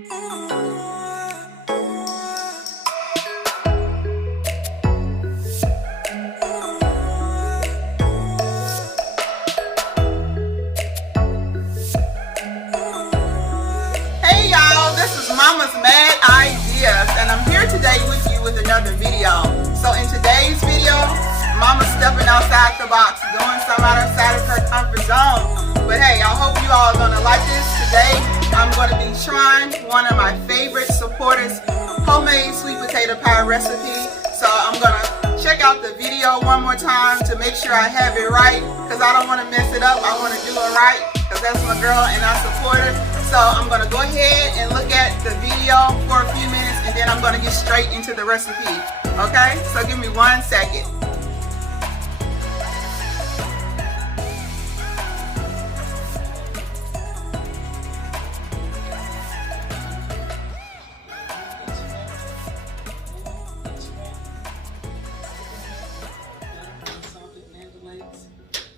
Mama's Mad Ideas, and I'm here today with you with another video. So in today's video, Mama's stepping outside the box, doing something outside of her comfort zone. But hey, I hope you all are gonna like this. Today, I'm gonna be trying one of my favorite supporters' homemade sweet potato pie recipe. So I'm gonna check out the video one more time to make sure I have it right, because I don't want to mess it up. I want to do it right, because that's my girl and I support her. So I'm going to go ahead and look at the video for a few minutes, and then I'm going to get straight into the recipe. Okay, so give me 1 second.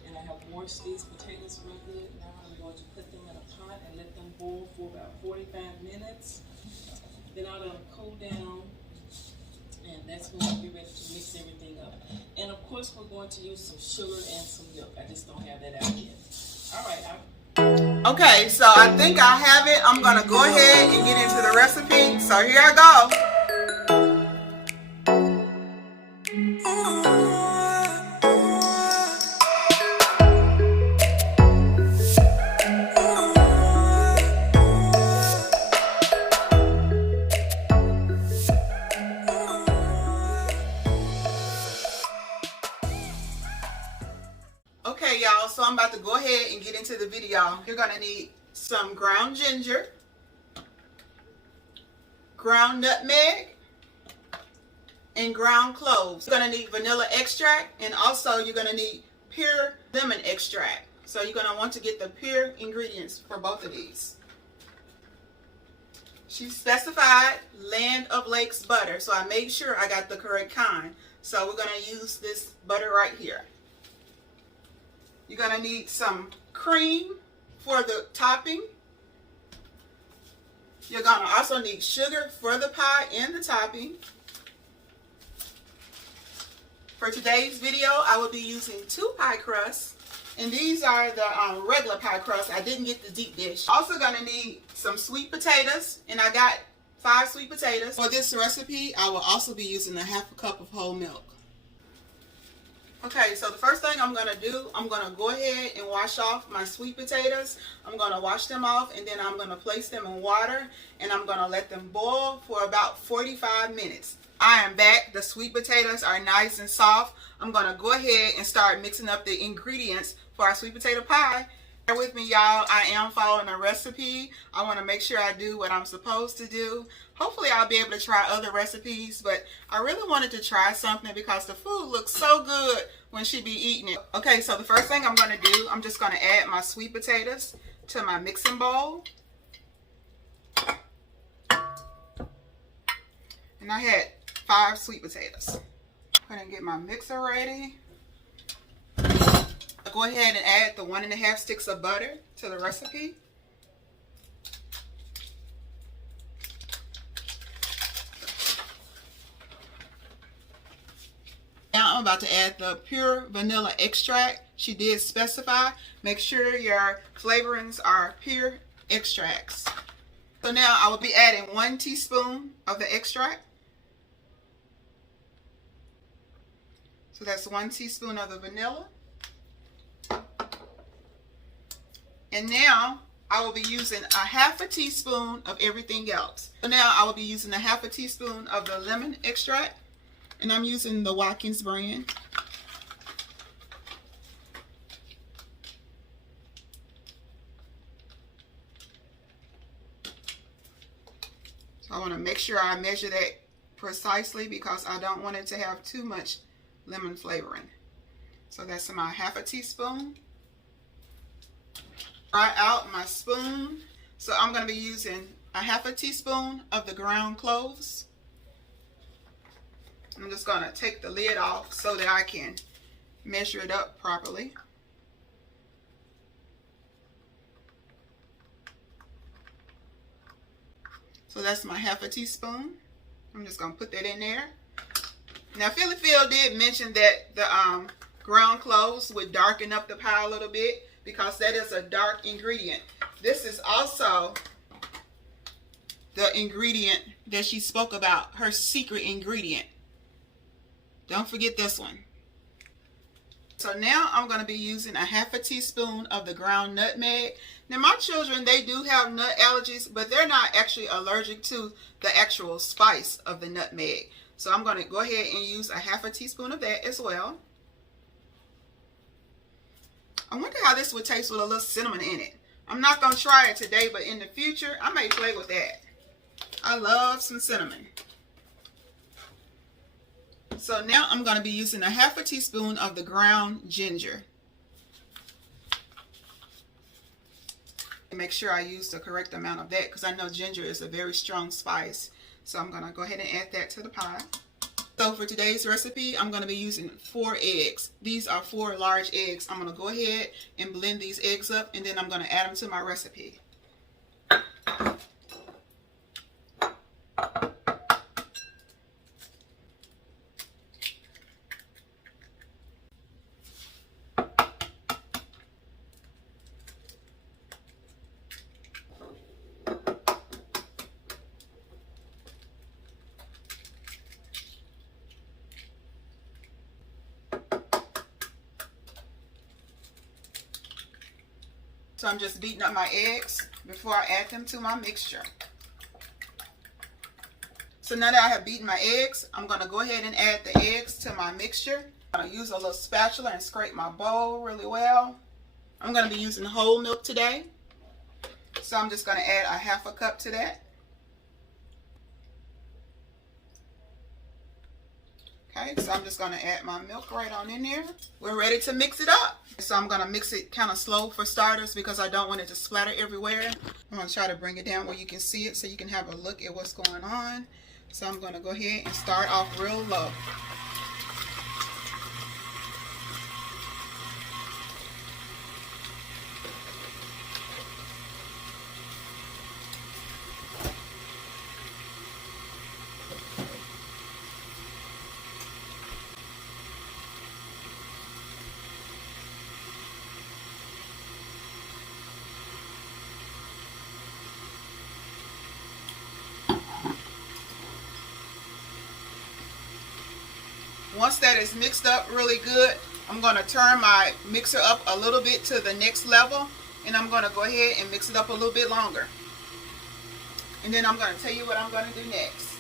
And I have washed these potatoes real good. Now I'm going to put them in a pot and let them boil for about 45 minutes. Then I'll let them cool down, and that's when I'll be ready to mix everything up. And of course, we're going to use some sugar and some milk. I just don't have that out yet. All right. Okay, so I think I have it. I'm going to go ahead and get into the recipe. So here I go. Okay, y'all, so I'm about to go ahead and get into the video. You're going to need some ground ginger, ground nutmeg, and ground cloves. You're going to need vanilla extract, and also you're going to need pure lemon extract. So you're going to want to get the pure ingredients for both of these. She specified Land of Lakes butter, so I made sure I got the correct kind. So we're going to use this butter right here. You're going to need some cream for the topping. You're going to also need sugar for the pie and the topping. For today's video, I will be using 2 pie crusts. And these are the regular pie crusts. I didn't get the deep dish. Also going to need some sweet potatoes. And I got 5 sweet potatoes. For this recipe, I will also be using a ½ cup of whole milk. Okay, so the first thing I'm going to do, I'm going to go ahead and wash off my sweet potatoes. I'm going to wash them off, and then I'm going to place them in water, and I'm going to let them boil for about 45 minutes. I am back. The sweet potatoes are nice and soft. I'm going to go ahead and start mixing up the ingredients for our sweet potato pie. Bear with me, y'all. I am following a recipe. I want to make sure I do what I'm supposed to do. Hopefully I'll be able to try other recipes, but I really wanted to try something because the food looks so good when she be eating it. Okay, so the first thing I'm going to do, I'm just going to add my sweet potatoes to my mixing bowl. And I had 5 sweet potatoes. I'm going to get my mixer ready. Go ahead and add the 1½ sticks of butter to the recipe. Now I'm about to add the pure vanilla extract. She did specify. Make sure your flavorings are pure extracts. So now I will be adding 1 teaspoon of the extract. So that's 1 teaspoon of the vanilla. And now I will be using a ½ teaspoon of everything else. So now I will be using a ½ teaspoon of the lemon extract. And I'm using the Watkins brand. So I want to make sure I measure that precisely because I don't want it to have too much lemon flavoring. So that's my ½ teaspoon. Try out my spoon. So I'm going to be using a ½ teaspoon of the ground cloves. I'm just going to take the lid off so that I can measure it up properly. So that's my 1/2 teaspoon. I'm just going to put that in there. Now, Phylly Phyl did mention that the ground cloves would darken up the pie a little bit because that is a dark ingredient. This is also the ingredient that she spoke about, her secret ingredient. Don't forget this one. So now I'm going to be using a 1/2 teaspoon of the ground nutmeg. Now my children, they do have nut allergies, but they're not actually allergic to the actual spice of the nutmeg. So I'm going to go ahead and use a 1/2 teaspoon of that as well. I wonder how this would taste with a little cinnamon in it. I'm not going to try it today, but in the future, I may play with that. I love some cinnamon. So now I'm going to be using a 1/2 teaspoon of the ground ginger. And make sure I use the correct amount of that because I know ginger is a very strong spice. So I'm going to go ahead and add that to the pie. So for today's recipe, I'm going to be using 4 eggs. These are 4 large eggs. I'm going to go ahead and blend these eggs up, and then I'm going to add them to my recipe. So I'm just beating up my eggs before I add them to my mixture. So now that I have beaten my eggs, I'm going to go ahead and add the eggs to my mixture. I'm going to use a little spatula and scrape my bowl really well. I'm going to be using whole milk today. So I'm just going to add a 1/2 cup to that. Okay, so I'm just going to add my milk right on in there. We're ready to mix it up. So I'm going to mix it kind of slow for starters because I don't want it to splatter everywhere. I'm going to try to bring it down where you can see it so you can have a look at what's going on. So I'm going to go ahead and start off real low. Once that is mixed up really good, I'm going to turn my mixer up a little bit to the next level, and I'm going to go ahead and mix it up a little bit longer. And then I'm going to tell you what I'm going to do next.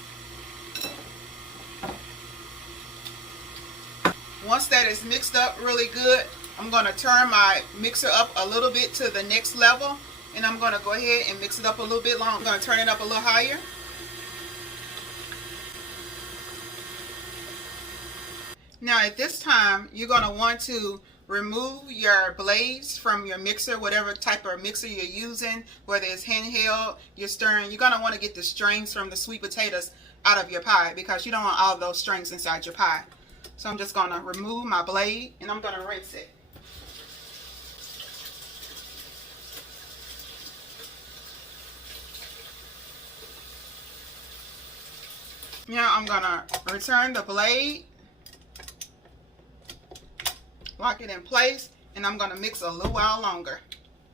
Once that is mixed up really good, I'm going to turn my mixer up a little bit to the next level, and I'm going to go ahead and mix it up a little bit longer. I'm going to turn it up a little higher. Now at this time, you're going to want to remove your blades from your mixer, whatever type of mixer you're using, whether it's handheld, you're stirring. You're going to want to get the strings from the sweet potatoes out of your pie because you don't want all those strings inside your pie. So I'm just going to remove my blade and I'm going to rinse it. Now I'm going to return the blade, lock it in place, and I'm going to mix a little while longer.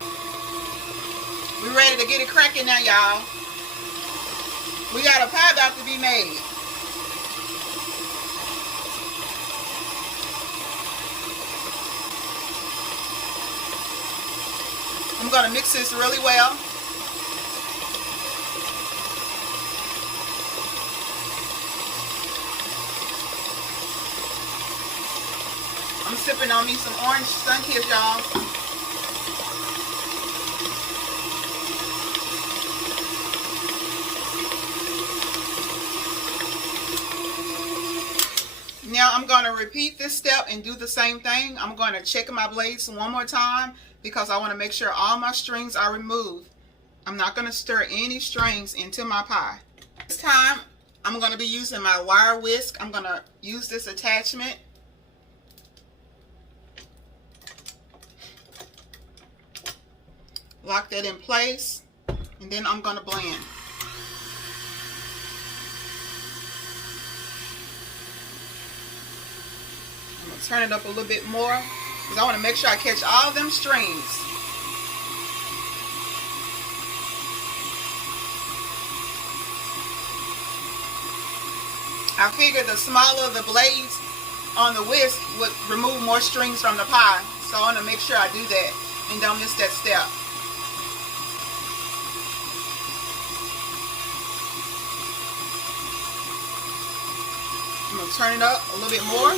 We're ready to get it cracking now, y'all. We got a pie about to be made. I'm going to mix this really well. I'm sipping on me some orange Sunkiss, y'all. Now I'm going to repeat this step and do the same thing. I'm going to check my blades one more time because I want to make sure all my strings are removed. I'm not going to stir any strings into my pie. This time I'm going to be using my wire whisk. I'm going to use this attachment. Lock that in place, and then I'm going to blend. gonna turn it up a little bit more because I want to make sure I catch all them strings. I figured the smaller the blades on the whisk would remove more strings from the pie. So I want to make sure I do that and don't miss that step. I'm going to turn it up a little bit more.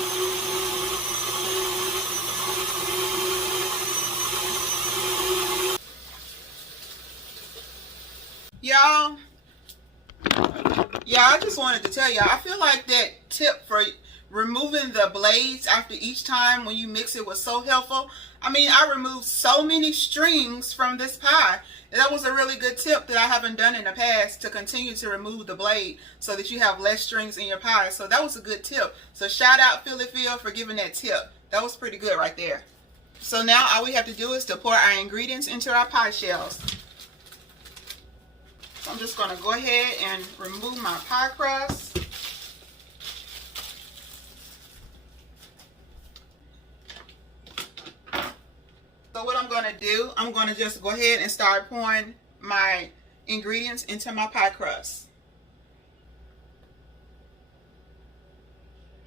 Y'all, yeah, I just wanted to tell y'all, I feel like that tip for removing the blades after each time when you mix it was so helpful. I mean, I removed so many strings from this pie. That was a really good tip that I haven't done in the past, to continue to remove the blade so that you have less strings in your pie. So that was a good tip. So shout out Phylly Phyl for giving that tip. That was pretty good right there. So now all we have to do is to pour our ingredients into our pie shells. So I'm just going to go ahead and remove my pie crust. So what I'm going to do, I'm going to just go ahead and start pouring my ingredients into my pie crust.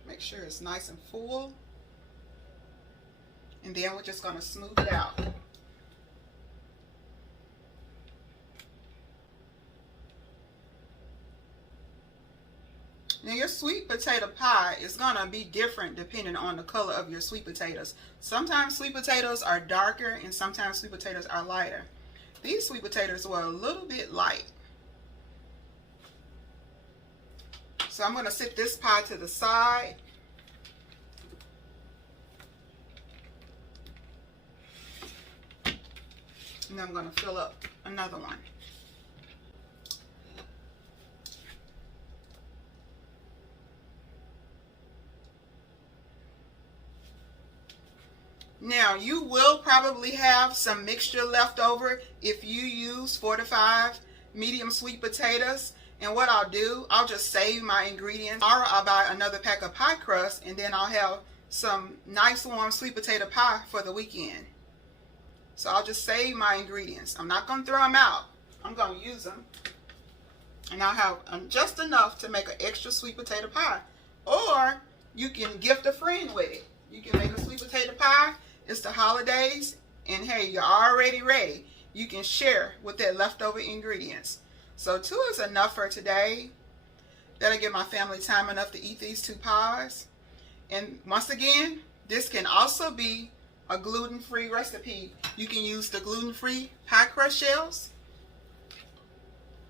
Make sure it's nice and full. And then we're just going to smooth it out. Now your sweet potato pie is going to be different depending on the color of your sweet potatoes. Sometimes sweet potatoes are darker and sometimes sweet potatoes are lighter. These sweet potatoes were a little bit light. So I'm going to set this pie to the side. And I'm going to fill up another one. Now, you will probably have some mixture left over if you use 4 to 5 medium sweet potatoes. And what I'll do, I'll just save my ingredients. Tomorrow I'll buy another pack of pie crust, and then I'll have some nice warm sweet potato pie for the weekend. So I'll just save my ingredients. I'm not going to throw them out. I'm going to use them. And I'll have just enough to make an extra sweet potato pie. Or you can gift a friend with it. You can make a sweet potato pie. It's the holidays, and hey, you're already ready. You can share with that leftover ingredients. So 2 is enough for today. That'll give my family time enough to eat these 2 pies. And once again, this can also be a gluten-free recipe. You can use the gluten-free pie crust shells,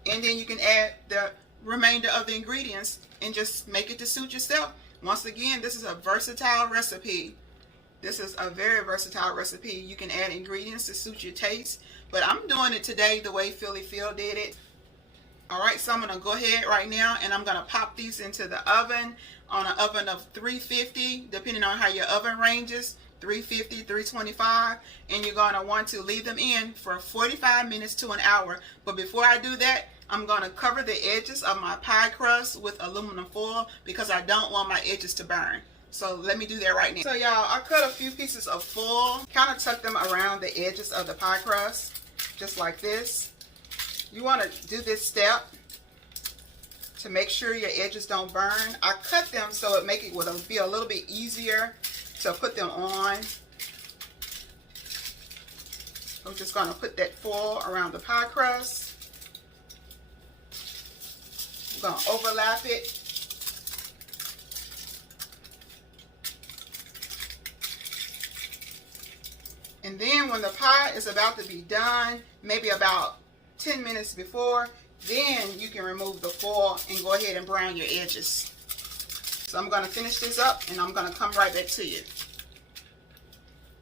and then you can add the remainder of the ingredients and just make it to suit yourself. Once again, this is a versatile recipe. This is a very versatile recipe. You can add ingredients to suit your taste, but I'm doing it today the way Phylly Phyl did it. Alright, so I'm going to go ahead right now and I'm going to pop these into the oven on an oven of 350, depending on how your oven ranges, 350, 325, and you're going to want to leave them in for 45 minutes to an hour. But before I do that, I'm going to cover the edges of my pie crust with aluminum foil because I don't want my edges to burn. So let me do that right now. So y'all, I cut a few pieces of foil, kind of tuck them around the edges of the pie crust, just like this. You want to do this step to make sure your edges don't burn. I cut them so it will be a little bit easier to put them on. I'm just going to put that foil around the pie crust. I'm going to overlap it. And then when the pie is about to be done, maybe about 10 minutes before, then you can remove the foil and go ahead and brown your edges. So I'm going to finish this up and I'm going to come right back to you.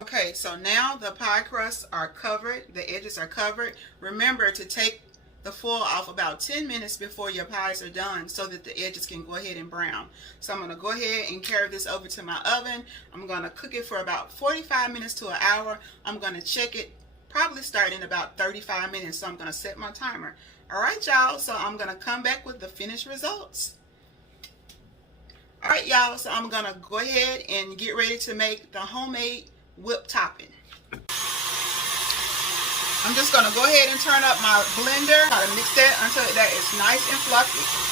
Okay, so now the pie crusts are covered, the edges are covered. Remember to take the foil off about 10 minutes before your pies are done so that the edges can go ahead and brown. So I'm going to go ahead and carry this over to my oven. I'm going to cook it for about 45 minutes to an hour. I'm going to check it probably start in about 35 minutes. So I'm going to set my timer. All right, y'all. So I'm going to come back with the finished results. Alright y'all, so I'm gonna go ahead and get ready to make the homemade whipped topping. I'm just gonna go ahead and turn up my blender, try to mix that until that is nice and fluffy.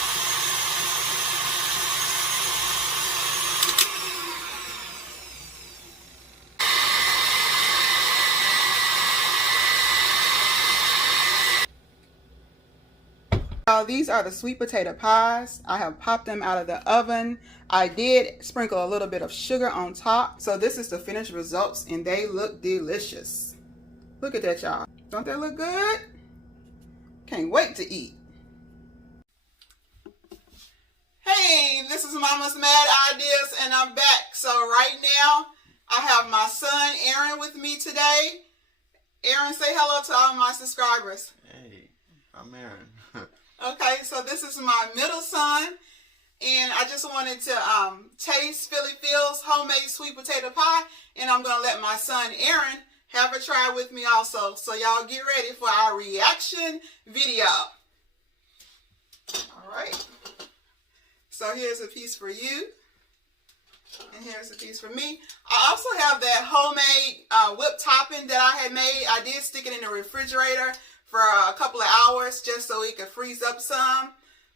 These are the sweet potato pies. I have popped them out of the oven. I did sprinkle a little bit of sugar on top. So this is the finished results and they look delicious. Look at that, y'all. Don't that look good? Can't wait to eat. Hey, this is Mama's Mad Ideas and I'm back. So right now I have my son Aaron with me today. Aaron, say hello to all my subscribers. Hey, I'm Aaron. Okay, so this is my middle son, and I just wanted to taste Phylly Phyl's homemade sweet potato pie, and I'm going to let my son Aaron have a try with me also. So y'all get ready for our reaction video. All right, so here's a piece for you, and here's a piece for me. I also have that homemade whipped topping that I had made. I did stick it in the refrigerator for a couple of hours just so it could freeze up some.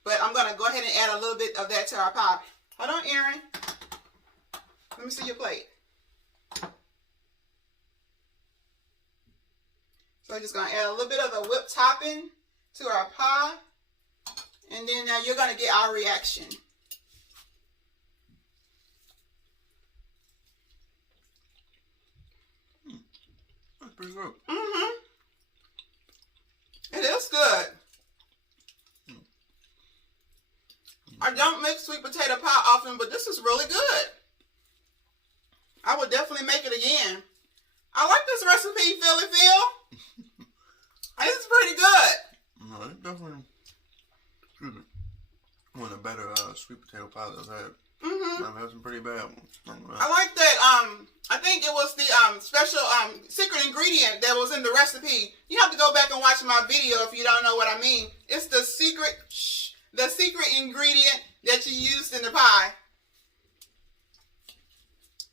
But I'm going to go ahead and add a little bit of that to our pie. Hold on, Aaron. Let me see your plate. So I'm just going to add a little bit of the whipped topping to our pie. And then now you're going to get our reaction. That's pretty good. Mm-hmm. It is good. I don't make sweet potato pie often, but this is really good. I would definitely make it again. I like this recipe, Phylly Phyl. This is pretty good. No, it's definitely one of the better sweet potato pies I've had. I've had some pretty bad ones. I like that. I think it was the special secret ingredient that was in the recipe. You have to go back and watch my video if you don't know what I mean. It's the secret ingredient that you used in the pie.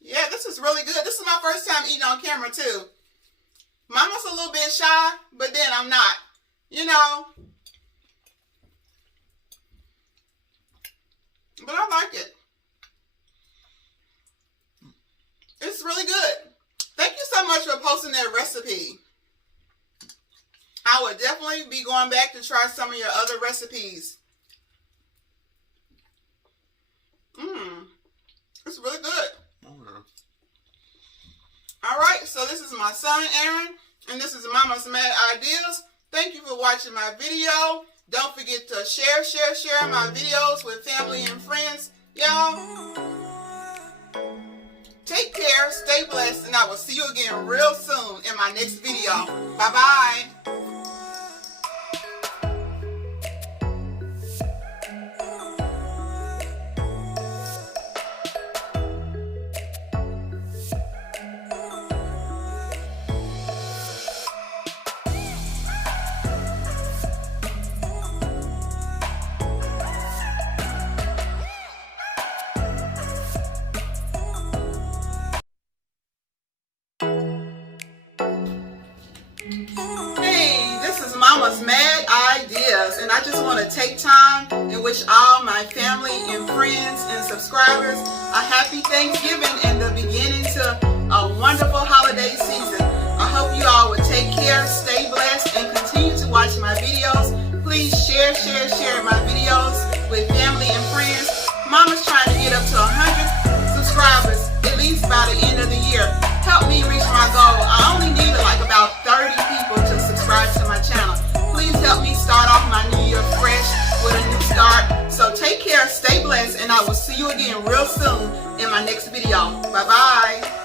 Yeah, this is really good. This is my first time eating on camera too. Mama's a little bit shy, but then I'm not. You know. But I like it. It's really good. Thank you so much for posting that recipe. I would definitely be going back to try some of your other recipes. It's really good. Okay. Alright, so this is my son Aaron, and this is Mama's Mad Ideas. Thank you for watching my video. Don't forget to share my videos with family and friends. Y'all, take care, stay blessed, and I will see you again real soon in my next video. Bye-bye. Mama's Mad Ideas, and I just want to take time and wish all my family and friends and subscribers a happy Thanksgiving and the beginning to a wonderful holiday season. I hope you all will take care, stay blessed, and continue to watch my videos. Please share my videos with family and friends. Mama's trying to get up to 100 subscribers at least by the end of the year. Help me reach my goal. I only need like about 30 people to subscribe to my channel. Please help me start off my new year fresh with a new start. So take care, stay blessed, and I will see you again real soon in my next video. Bye-bye.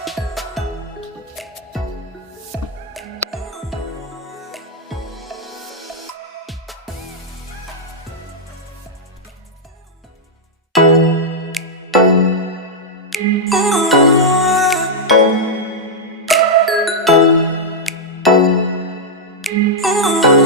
Oh